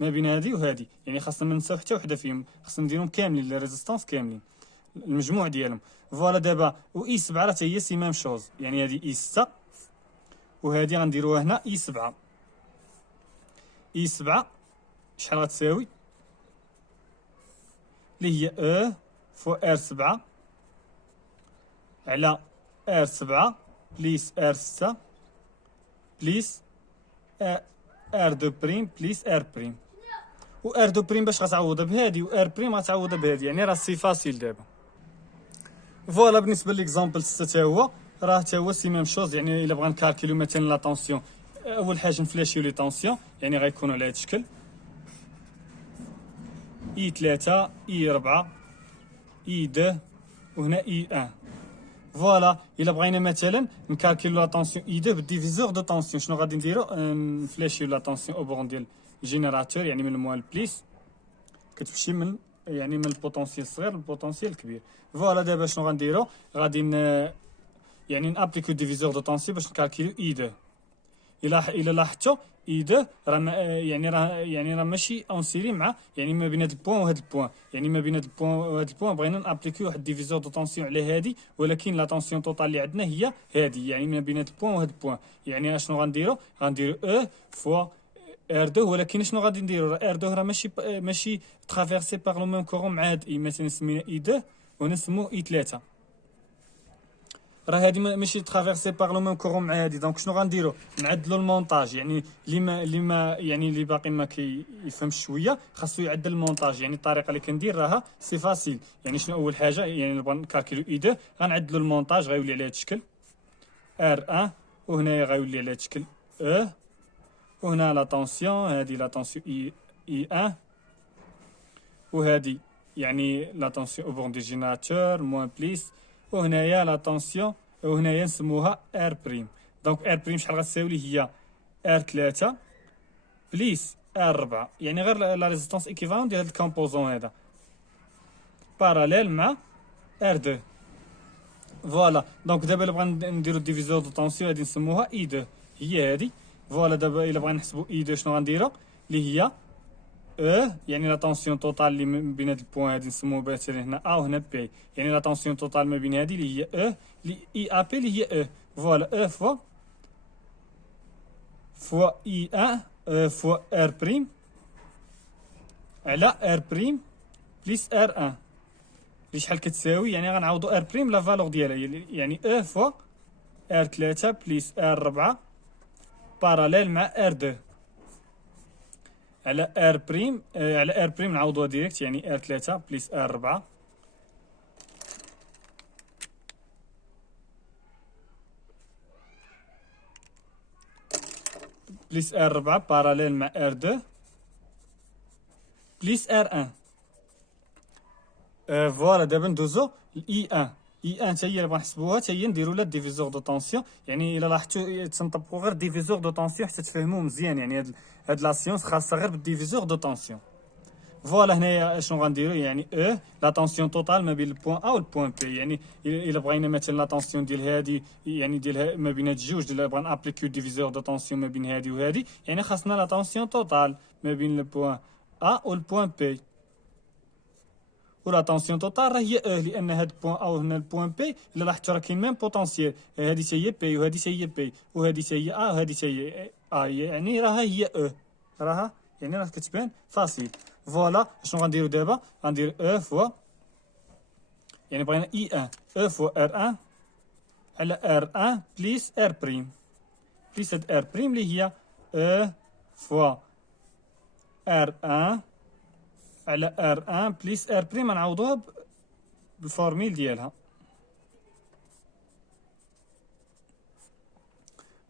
ما بين هذه وهذه، يعني خاصنا ما ننساو حتى وحده فيهم، خاصنا نديرهم كاملين لي ريزيستونس كاملين المجموع ديالهم. فوالا دابا و اي 7 راه هي سي ميم شوز، يعني هذه اي 6 وهذه غنديروها هنا اي 7. اي 7 شحال غتساوي اللي هي او فو ار 7 على ار 7 بليس ار 6 بليس ار 2 بريم بليس ار بريم. و ار 2 بريم باش غتعوضها بهادي و ار بريم غتعوضها بهادي، يعني راه سي فاسيل دابا. فوالا بالنسبه ليكزامبل 6 حتى هو راه حتى هو سي ميم شوز، يعني الا بغا نكالكيلو مثلا لا طونسيون اول حاجه نفلاشيو لي طونسيون يعني غيكونوا على هذا الشكل اي 3 اي 4 اي 2 وهنا اي 1. فوالا الا بغينا مثلا نكالكيلو لا طونسيون اي 2 بالديفيزور دو طونسيون شنو غادي نديرو نفلاشيو لا طونسيون او بورن ديال جينيراتور يعني من الموال بليس كتمشي من يعني من البوتونسيال الصغير للبوتونسيال الكبير. فوالا دابا شنو غنديرو غادي يعني نابليكو ديفيزور دو طونسيون باش نكالكيلو اي 2. الا لاحظتوا اي 2 راه ماشي اون سيري مع يعني ما بين هاد البوان وهاد البوان، يعني ما بين هاد البوان وهاد البوان بغينا نابليكيو واحد ديفيزور دو طونسيون على هادي، ولكن لا طونسيون توتال اللي عندنا هي هادي، يعني ما بين هاد البوان وهاد البوان. يعني اشنو غنديرو او فوا ار 2 ولكن شنو غادي نديرو ار 2 راه ماشي ترافيرسي باغ لو ميم كورون مع هاد اي، مثلا سمينا اي 2 ونسمو اي 3 راه هادي ماشي ترافيرسي باغ لو ميم كورون مع هادي. دونك شنو غنديرو نعدلو المونطاج، يعني اللي باقي ما كيفهمش شويه خاصو يعدل المونطاج. يعني الطريقه اللي كندير راها سي فاسيل، يعني شنو اول حاجه يعني نبغى نكالكيلو اي 2 غنعدلو المونطاج غيولي على هاد الشكل ار 1 وهنايا غيولي على هاد الشكل او وهنا لا طونسيون هادي لا طونسيون اي 1 وهادي يعني لا طونسيون او بورن دي جينيراتور موان بليس وهنايا لا طونسيون وهنايا نسموها ار بريم. دونك ار بريم شحال غتساوي لي هي ار 3 بليس ار 4 يعني غير لا ريزيستونس ايكيفالون ديال هاد الكومبوزون هذا باراليل مع ار 2. فوالا دونك دابا الا بغا نديرو ديفيزور دو طونسيون غادي نسموها اي 2 هي هادي فوالا دابا الا بغينا نحسبوا اي 2 شنو غنديرو اللي هي يعني لا طونسيون توتال اللي ما بين هاد البوان هادي نسموه مثلا هنا ا وهنا بي، يعني لا طونسيون توتال ما بين هادي اللي هي اللي اي ا بي اللي هي فوالا فوا اي 1 فوا ار بريم على ار بريم بليس ار 1 اللي شحال كتساوي، يعني غنعوضو ار بريم لا فالور ديالها، يعني فوا ار 3 بليس ار 4 باراليل مع ار 2 على ار بريم على ار بريم نعوضوها ديريكت، يعني ار 3 بليس ار 4 بليس ار 4 باراليل مع ار 2 بليس ار 1. فوالا دابا ندوزو لاي 1. اي 1 حتى هي اللي بغا نحسبوها، حتى هي نديرو لها ديفيزور دو طونسيون، يعني الا لاحظتو تنطبقو غير ديفيزور دو طونسيون حتى تفهموه مزيان، يعني هاد لا سيونس خاصها غير بالديفيزور دو طونسيون. فوالا هنايا شنو غنديرو، يعني لا طونسيون توتال ما بين البوان ا والبوان بي، يعني الا بغينا مثلا لا طونسيون ديال هادي يعني ديال ما بين هاد الجوج، الا بغينا نابليكيو ديفيزور دو طونسيون ما بين هادي وهادي، يعني خاصنا لا طونسيون توتال ما بين البوان ا والبوان بي، ولا طونسيون توتال راه هي لان هاد البوان ا وهنا البوان بي الا لاحظتوا راه كاين ميم بوتونسييل، هادي حتى هي بي وهادي حتى هي بي وهادي حتى هي ا وهادي حتى هي يعني راها هي راها يعني راه كتبان فاصيل. فوالا شنو غنديرو دابا، غندير فوا يعني بغينا اي 1 فوا ار 1 على ار 1 بليس ار بريم بليس هاد ار بريم اللي هي فوا ار 1 على ار 1 بليس ار بريم، غنعوضوها بالفورميل ديالها.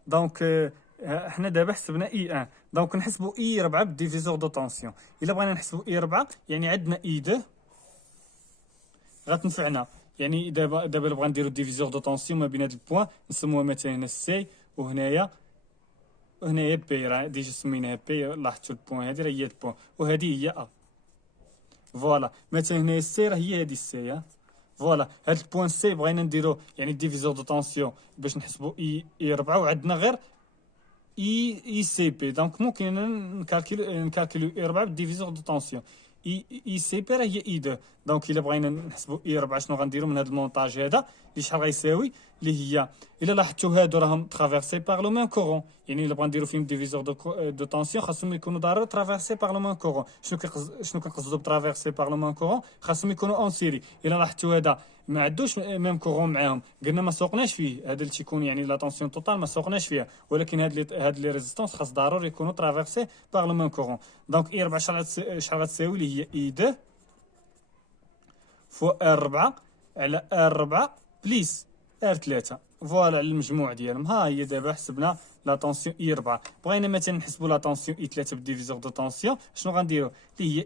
دونك حنا دابا حسبنا اي 1، دونك نحسبوا اي 4 بالديفيزور دو طونسيون. الا بغينا نحسبوا اي 4 يعني عندنا اي 2 غتنفعنا، يعني دابا الا بغينا نديرو ديفيزور دو طونسيون ما بين هاد البوان نسموها مثلا هنا سي وهنايا بي، راه ديجا سميناها بي، لاحظتوا البوان هادي راه هي البوان وهادي هي ا. فوالا مثلا هنايا سي راه هي هادي سي فوالا هاد البوان سي بغينا نديرو يعني ديفيزور دو طونسيون باش نحسبوا اي 4 وعندنا غير اي سي بي، دونك ممكن نكالكيلو اي 4 بالديفيزور دو طونسيون. اي سي بي راه هي اي 2، دونك الا بغينا نحسبوا اي 4 شنو غنديرو من هذا المونطاج هذا اللي شحال غيساوي، اللي هي الا لاحظتوا هادو راهم ترافيرسي باغ لو ميم كورون، يعني الا بغا نديرو فيهم ديفيزور دو طونسيون خاصهم يكونوا ضروري ترافيرسي باغ لو ميم كورون. شنو كنقصدوا بترافيرسي باغ لو ميم كورون، خاصهم يكونوا اون سيري. الا لاحظتوا هذا ما عندوش ميم كورون معاهم، قلنا ما سوقناش فيه، هذا اللي تيكون يعني لا طونسيون توتال ما سوقناش فيها، ولكن هاد لي ريزيستونس خاص ضروري يكونوا ترافيرسي باغ لو ميم كورون. دونك اي 4 شحال غتساوي، اللي هي اي 2 فوا ار 4 على ار 4 بليس ار 3. فوالا على المجموع ديالهم. ها هي دابا حسبنا لا طونسيون اي 4. بغينا مثلا نحسبوا لا طونسيون اي 3 بالديفيزور دو طونسيون، شنو غنديرو اللي هي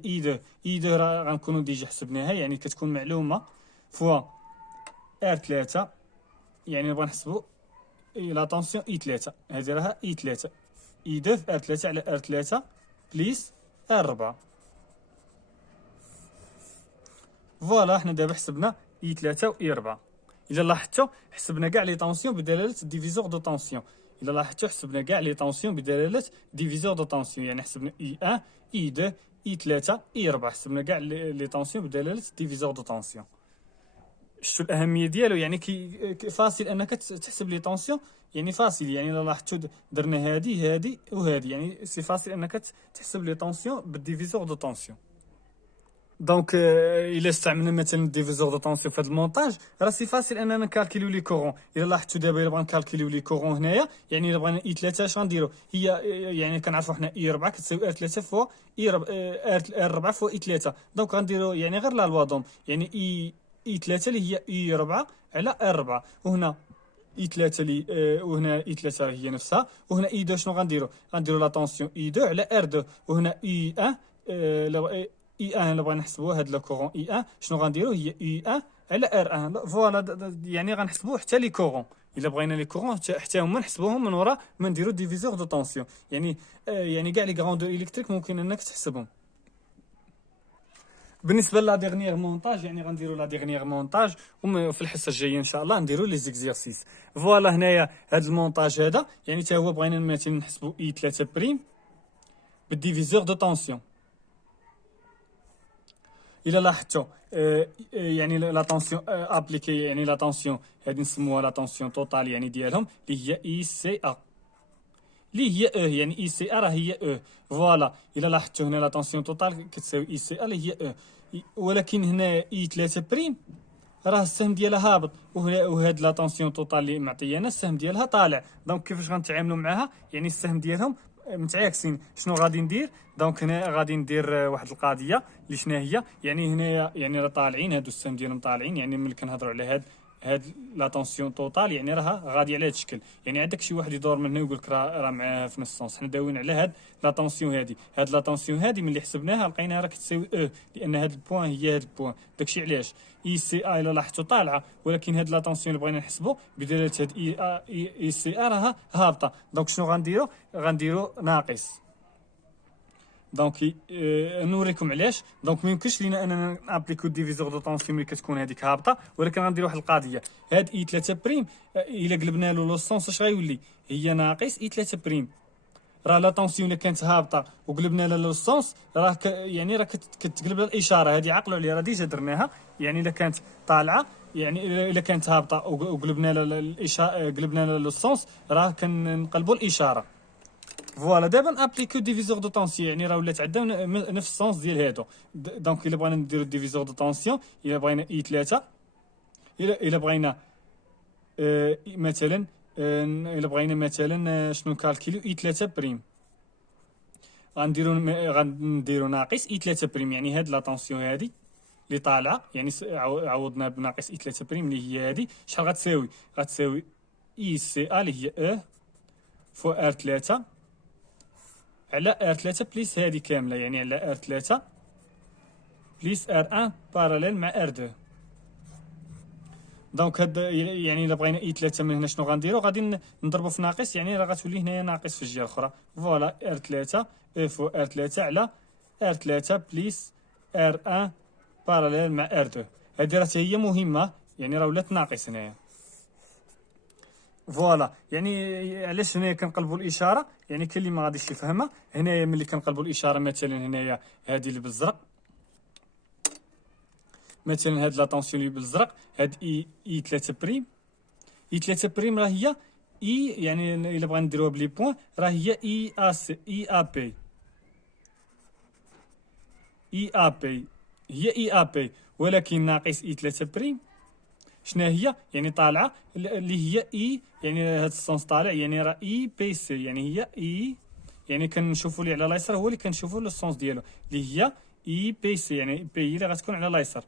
اي 2 راه غنكونوا ديجا حسبناها، يعني كتكون معلومه فوا ار 3، يعني نبغى نحسبوا لا طونسيون اي 3 هذه راها اي 3 اي 2 في ار 3 على ار 3 بليس ار 4. فوالا حنا دابا حسبنا اي 3 و اي 4. الا لاحظتوا حسبنا كاع لي طونسيون بدلاله ديفيزور دو طونسيون، الا لاحظتوا حسبنا كاع لي طونسيون بدلاله ديفيزور دو طونسيون، يعني حسبنا اي 1 اي 2 اي 3 اي 4، حسبنا كاع لي طونسيون بدلاله ديفيزور دو طونسيون. شتو الاهميه ديالو، يعني فاصل انك تحسب لي طونسيون، يعني فاصل، يعني الا لاحظتوا درنا هادي وهادي، يعني سي فاصل انك تحسب لي طونسيون بالديفيزور دو طونسيون. دونك الا استعملنا مثلا ديفيزور دو طونسيون في هذا المونتاج راه سي فاسيل اننا نكالكيليو لي كورون. الا لاحظتوا دابا الا بغينا نكالكيليو لي كورون هنايا، يعني الا بغينا اي 3 اش غنديروا، هي يعني كنعرفوا حنا اي 4 كتساوي ار 3 فوا ار 4 فوا اي 3، دونك غنديروا يعني غير لا لوا دوم، يعني اي 3 اللي هي اي 4 على ار 4، وهنا اي 3 لي وهنا اي 3 هي نفسها، وهنا اي 2 شنو غنديروا لا طونسيون اي 2 على ار 2، وهنا اي 1 اي 1 الا بغينا نحسبوه هاد لو كورون اي 1 شنو غنديرو هي اي 1 على ار 1. فوالا يعني غنحسبوه حتى لي كورون، الا بغينا لي كورون حتى هما نحسبوهم من وراء ما نديرو ديفيزور دو طونسيون، يعني يعني كاع لي غراندور الكتريك ممكن انك تحسبهم. بالنسبه لا ديغنيير مونتاج، يعني غنديروا لا ديغنيير مونتاج، وفي الحصه الجايه ان شاء الله نديروا لي زيكزيرسيس. فوالا هنايا هذا المونتاج هذا يعني حتى هو بغينا مثلا نحسبوا اي 3 بريم بالديفيزور دو طونسيون. الا لاحظتوا يعني لا طونسيون ابليكي، يعني لا طونسيون هذه نسموها لا طونسيون توتال يعني ديالهم اللي هي اي سي ا، اللي هي او، يعني اي سي ا راه هي او. فوالا الا لاحظتوا هنا لا طونسيون توتال كتساوي اي سي ا اللي هي او، ولكن هنا اي 3 بريم راه السهم ديالها هابط، وهاد لا طونسيون توتال اللي معطيانا السهم ديالها طالع. دونك كيفاش غنتعاملوا معاها؟ يعني السهم ديالهم متعاكسين. شنو غادي ندير؟ دونك هنا غادي ندير واحد القضيه اللي شنو هي، يعني هنايا يعني راه طالعين هادو السهم ديالهم طالعين، يعني ملي كنهضروا على هاد لا طونسيون توتال يعني راه غادي على هاد الشكل. يعني عندك شي واحد يدور من هنا ويقول لك راه معاه في نفس السونس. حنا داويين على هاد لا طونسيون هادي، هاد لا طونسيون هادي ملي حسبناها لقيناها راه كتساوي او، لان هاد البوان هي هاد البوان. داكشي علاش اي سي ا الا لاحظتوا طالعه، ولكن هاد لا طونسيون اللي بغينا نحسبوا بدلاله هاد اي سي ا راها هابطه. دونك شنو غنديروا ناقص. دونك نوريكم علاش. دونك ما يمكنش لينا اننا نابليكو ديفيزور دو طونسيون ملي كتكون هذيك هابطه، ولكن غندير واحد القضيه. هاد اي 3 بريم الا قلبنا له لو سونس اش غيولي؟ هي ناقص اي 3 بريم. راه لا طونسيون اللي كانت هابطه وقلبنا لها لو سونس راه يعني راه كتقلب لها الاشاره. هذه عقلوا عليها، راه ديجا درناها. يعني الا كانت طالعه، يعني الا كانت هابطه وقلبنا لها الاشاره، قلبنا لها لو سونس، راه كنقلبوا الاشاره. فوالا دابا نابليكو ديفيزور دو طونسيون، يعني راه ولات عندنا نفس السونس ديال هادو. دونك الا بغينا نديرو ديفيزور دو طونسيون، الا بغينا اي 3، الا بغينا مثلا الا بغينا مثلا شنو كالكيلو اي 3 بريم، غنديرو ناقص اي 3 بريم. يعني هاد لا طونسيون هادي اللي طالعه، يعني عوضنا بناقص اي 3 بريم اللي هي هادي، شحال غتساوي؟ غتساوي اي سي ا اللي هي او فوا ار 3 على ار 3 بليس هذه كامله، يعني على ار 3 بليس ار 1 باراليل مع ار 2. دونك هاد يعني الا بغينا اي 3 من هنا شنو غنديرو؟ غادي نضربو في ناقص، يعني راه غتولي هنايا ناقص في الجهه الاخرى. فوالا ار 3 او فوا ار 3 على ار 3 بليس ار 1 باراليل مع ار 2. هادي راه هي مهمه، يعني راه ولات ناقص هنايا. فوالا يعني علاش هنايا كنقلبوا الاشاره؟ يعني كاين اللي ما غاديش يفهمها. هنايا ملي كنقلبوا الاشاره مثلا هنايا هذه اللي بالزرق، مثلا هاد لا طونسيون اللي بالزرق، هاد اي 3 بريم، اي 3 بريم راه هي اي، يعني الا بغينا نديروها بلي بوين راه هي اي ا سي اي ا بي، اي ا بي هي اي ا بي. ولكن ناقص اي 3 بريم شنو هي؟ يعني طالعه اللي هي اي، يعني هاد السونس طالع، يعني راه اي بي سي، يعني هي اي، يعني كنشوفوا اللي على اليسار هو اللي كنشوفوا لو السونس ديالو اللي هي اي بي سي، يعني بي اللي غتكون على اليسار.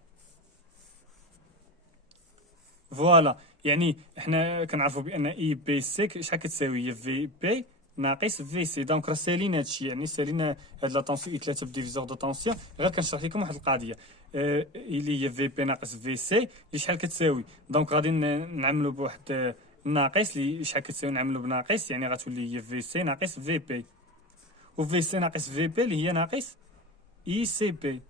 فوالا يعني حنا كنعرفوا بان اي بي سي شحال كتساوي؟ هي في بي ناقص في سي. دونك راه سالين هادشي، يعني سالين هاد لا طونسيون اي 3 بديفيزور دو طونسيون. غير كنشرح لكم واحد القضيه اللي هي في بي ناقص في سي اللي شحال كتساوي. دونك غادي نعملوا بواحد ناقص اللي شحال كتساوي، نعملوا بناقص يعني غتولي هي في سي ناقص في بي، وفي سي ناقص في بي اللي هي ناقص اي سي بي.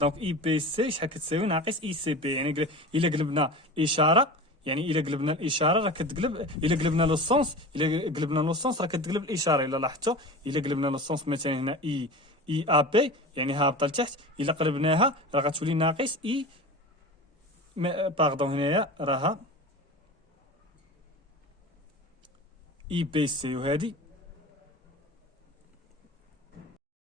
دونك اي بي سي شحال كتساوي؟ ناقص اي سي بي. يعني الا قلبنا الاشاره، يعني الا قلبنا الاشاره راه كتقلب، الا قلبنا لو سونس، الا قلبنا لو سونس راه كتقلب الاشاره. الا لاحظتوا الا قلبنا لو سونس مثلا هنا اي ا بي يعني هابطه لتحت، الا قلبناها راه غتولي ناقص اي باردون هنايا راها اي بي سي، وهذه